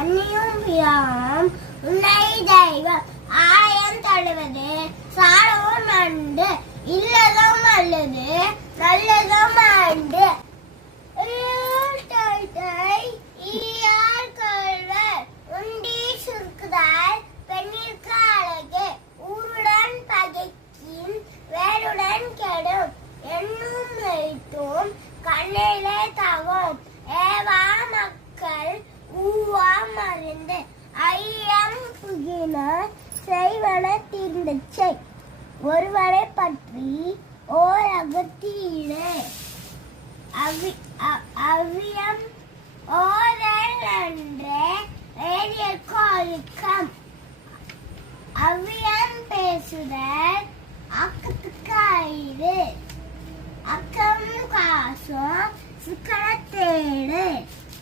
அன்னியும் பியாம் உன்னை தெய்வம் ஆயம் தழுவது சாரவும் நண்டு இல்லதும் அல்லது நல்லதும் ஆண்டு உண்டி சுருக்குதால் பெண்ணிற்கு அழகு ஊருடன் பகைக்கின் வேருடன் கெடும் என்னும் வைத்தும் கண்ணிலே தகும் ஏவா மக்கள் ஊவா மருந்து ஐயம் புகின செய்வன தீர்ந்த செய் ஒருவரை பற்றி ஓர் அகத்தீடு அவ்வியம் ஓரல் அன்றே வேதியற்கு ஒழுக்கம் அவ்வியம் பேசுதல் அக்கத்துக்கு ஐது அக்கம் காசும் சுக்கர தேடு